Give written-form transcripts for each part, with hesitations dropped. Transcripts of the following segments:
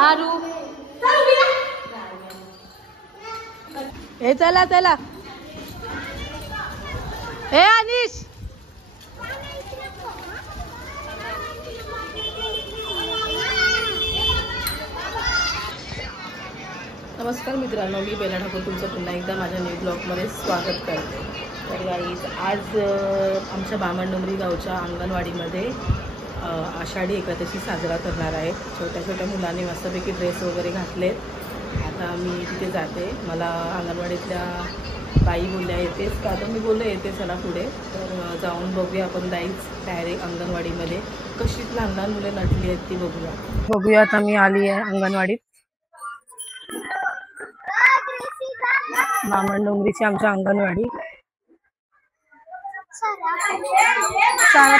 आरू हे चला चला हे अनिश नमस्कार मित्रांनो, मी बेला ठाकूर तुमचं पुन्हा एकदा माझ्या न्यू ब्लॉगमध्ये स्वागत करते. तर गाईज आज आमच्या बामणडोंगरी गावच्या अंगणवाडीमध्ये आषाढी एकादशी साजरा करणार आहे. छोट्या छोट्या मुलांनी मस्तपैकी ड्रेस वगैरे घातलेत. आता मी तिथे जाते. मला अंगणवाडीतल्या बाई बोलल्या येतेच का, तर मी बोलले येते चला पुढे. तर जाऊन बघूया आपण जाईच डायरेक्ट अंगणवाडीमध्ये. कशी लहान लहान मुले नटली आहेत ती बघूया. आता मी आली आहे अंगणवाडीत. बामणडोंगरीची आमच्या अंगणवाडी. सारा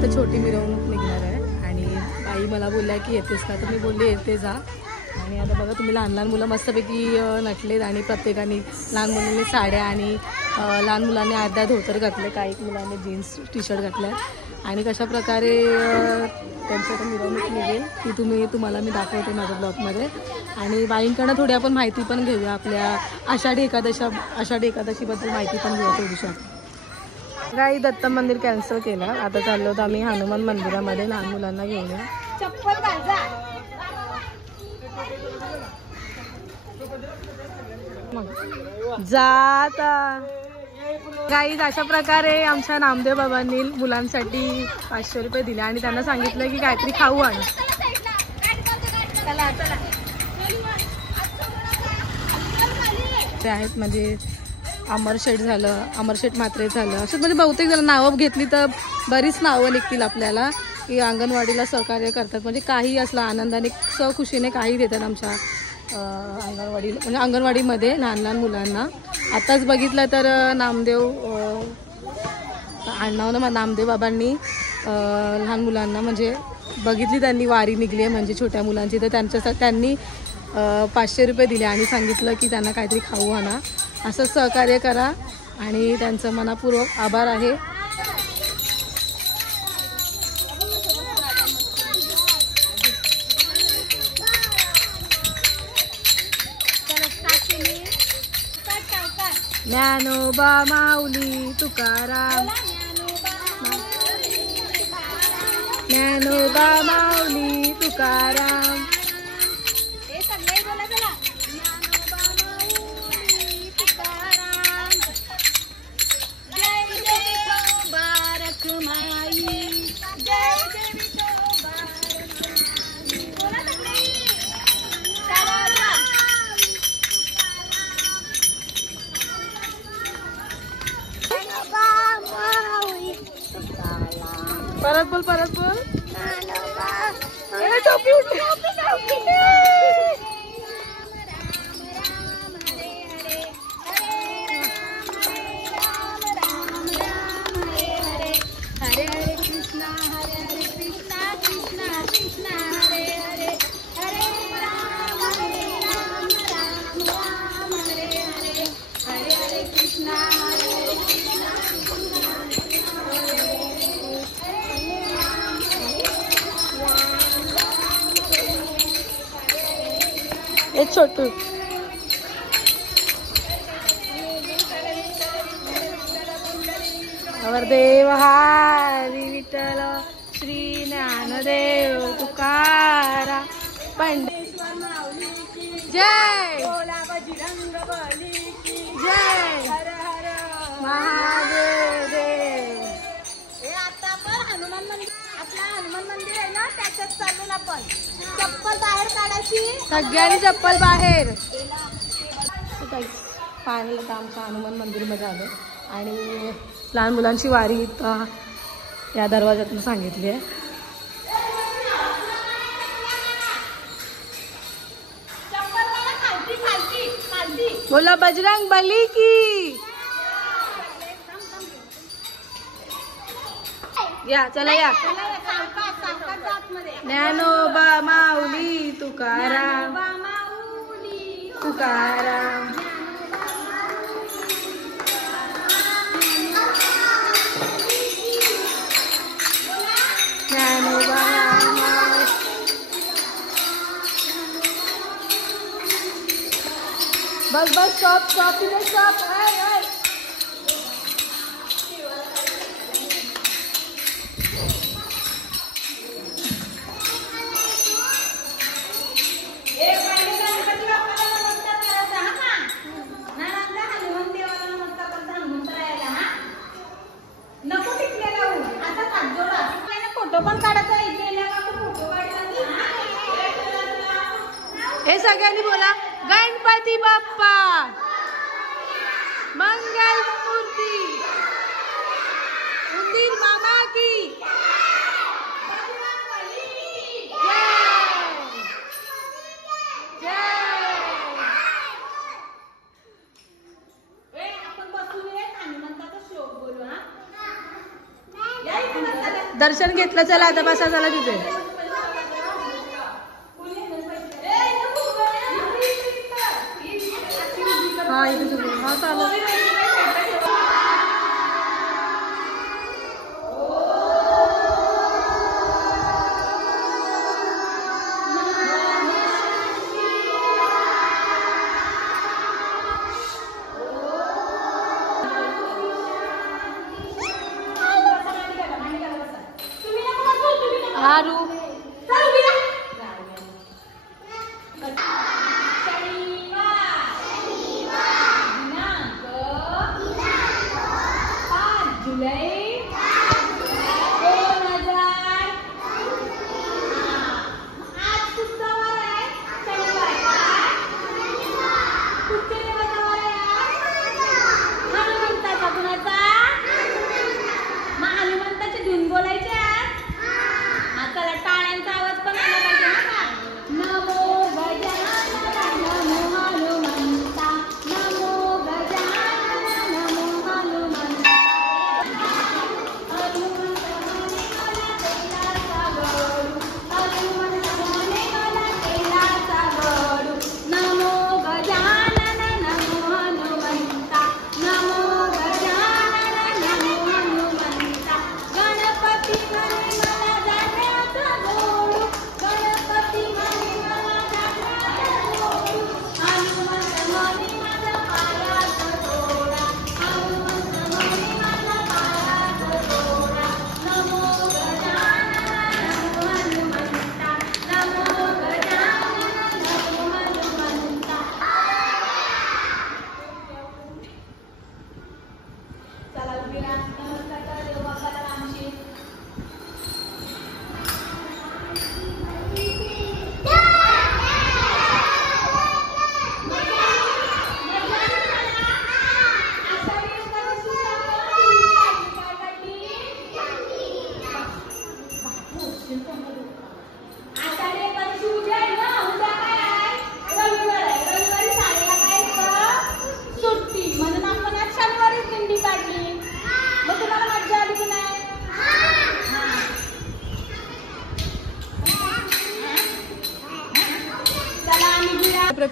तो छोटी मिरवणूक निघणार आहे आणि बाई मला बोलल्या की येतेस का, तर मी बोलले येते जा. आणि आता बघा तुम्ही लहान लहान मुलं मस्तपैकी नटलेत आणि प्रत्येकाने लहान मुलांनी साड्या आणि लहान मुलांनी अर्धा धोतर घातले, काही मुलांनी जीन्स टी शर्ट घातले आणि कशा प्रकारे त्यांच्या मिरवणूक निघेल ती तुम्हाला मी दाखवते माझ्या ब्लॉगमध्ये. आणि बाईंकडनं थोडी आपण माहिती पण घेऊया, आपल्या आषाढी एकादशीबद्दल माहिती पण घेऊया थोडीशी. काही दत्त मंदिर कॅन्सल केलं. आता चाललो होतो आम्ही हनुमान मंदिरामध्ये लहान मुलांना घेऊन. चप्पल जाता काही अशा प्रकारे आमच्या नामदेव बाबांनी मुलांसाठी 500 रुपये दिले आणि त्यांना सांगितलं की काहीतरी खाऊ आण. ते आहेत म्हणजे अमरशेठ झालं, अमरशेठ म्हात्रे झालं, असं म्हणजे बहुतेक जण नावं घेतली तर बरीच नावं निघतील आपल्याला की अंगणवाडीला सहकार्य करतात. म्हणजे काही असलं आनंदाने खुशीने काही देतात आमच्या अंगणवाडीमध्ये लहान लहान मुलांना. आताच बघितलं तर नामदेव नामदेव बाबांनी लहान मुलांना म्हणजे बघितली, त्यांनी वारी निघली आहे म्हणजे छोट्या मुलांची, तर त्यांनी 500 रुपये दिले आणि सांगितलं की त्यांना काहीतरी खाऊ आणा, असं सहकार्य करा आणि त्यांचं मनापूर्वक आभार आहे. ज्ञानोबा माऊली तुकाराम, ज्ञानोबा माऊली तुकाराम. परत बोल, परत बोल. टोपी उठली. हरे हरे कृष्णा हरे हरे कृष्णा कृष्णा कृष्णा हरे हरे, हरे राम राम राम हरे हरे, हरे हरे कृष्णा हरे हरे कृष्णा एक छोटू. देव हरी विठ्ठल श्री ज्ञानदेव तुकारा पंडेश्वर माऊली की जय, बोला बजरंग बली की जय, हर हर महादेव. हे आता पण हनुमान मंदिर, आपला हनुमान मंदिर आहे ना, त्याच्यात चालून आपण चप्पल बाहेर काढायची, सगळ्यांनी चप्पल बाहेर. फायनल आता आमच्या हनुमान मंदिरमध्ये आलो आणि लहान मुलांची वारी या दरवाजातून सांगितली आहे. बोला बजरंग बली की. या चला या. ज्ञानोबा माऊली तुकाराम, तुकाराम. बस बस स्टॉप स्टॉप इधर स्टॉप. फोटो पण काढायचा. हे सगळ्यांनी बोला गणपती बाप्पा मंगल मूर्ती, उंदीर मामा की दर्शन घेतलं. चला आता बसा, चला तिथे. हा इथे हा चालू. हारू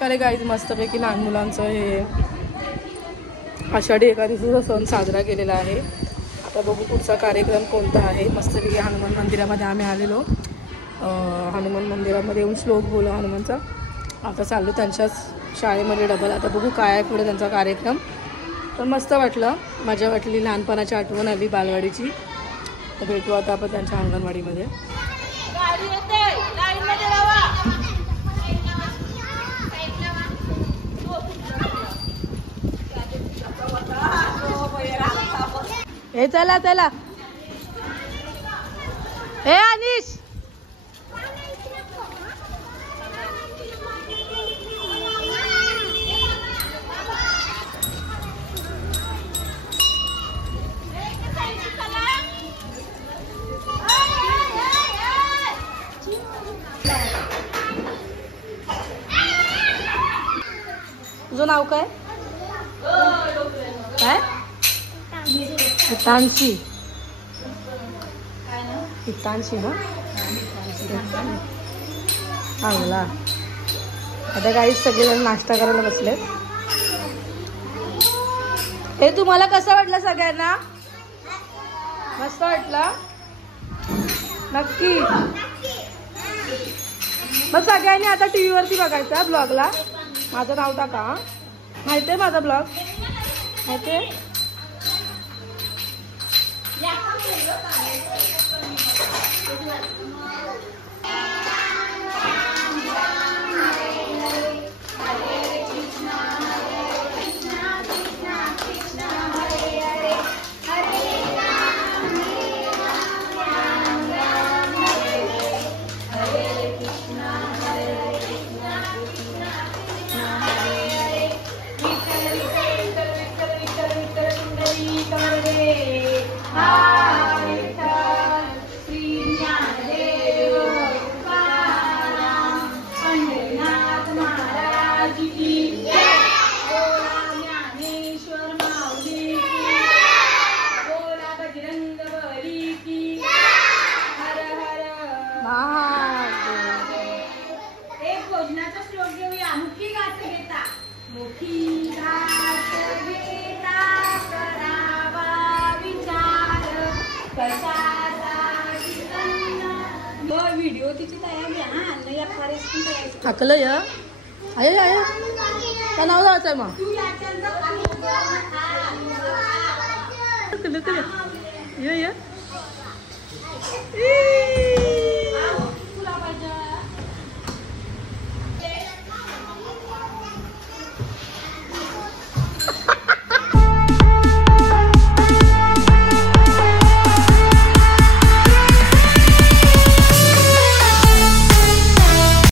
प्रकारे गाईज मस्तपैकी लहान मुलांचं हे आषाढी एकादशीचा सण साजरा केलेला आहे. आता बघू पुढचा कार्यक्रम कोणता आहे. मस्तपैकी हनुमान मंदिरामध्ये आम्ही आलेलो. हनुमान मंदिरामध्ये येऊन श्लोक बोललो हनुमानचा. आता चाललो त्यांच्याच शाळेमध्ये डबल. आता बघू काय आहे पुढे त्यांचा कार्यक्रम. तर मस्त वाटलं, मजा वाटली, लहानपणाची आठवण आली बालवाडीची. तर भेटू आता आपण त्यांच्या अंगणवाडीमध्ये. हे चला चला. हे अनिश तुझं नाव काय? काय? हितांशी. हितांशी ना चांगला. आता काही सगळेजण नाश्ता करायला बसलेत. हे तुम्हाला कसं वाटलं सगळ्यांना? मस्त वाटलं नक्की. मग सगळ्यांनी आता टीव्ही वरती बघायचा ब्लॉगला. माझं नाव टाका. माहितीये माझा ब्लॉग? माहितीये? टाकलं या आहे आहे का नाव जायचं आहे. मग ये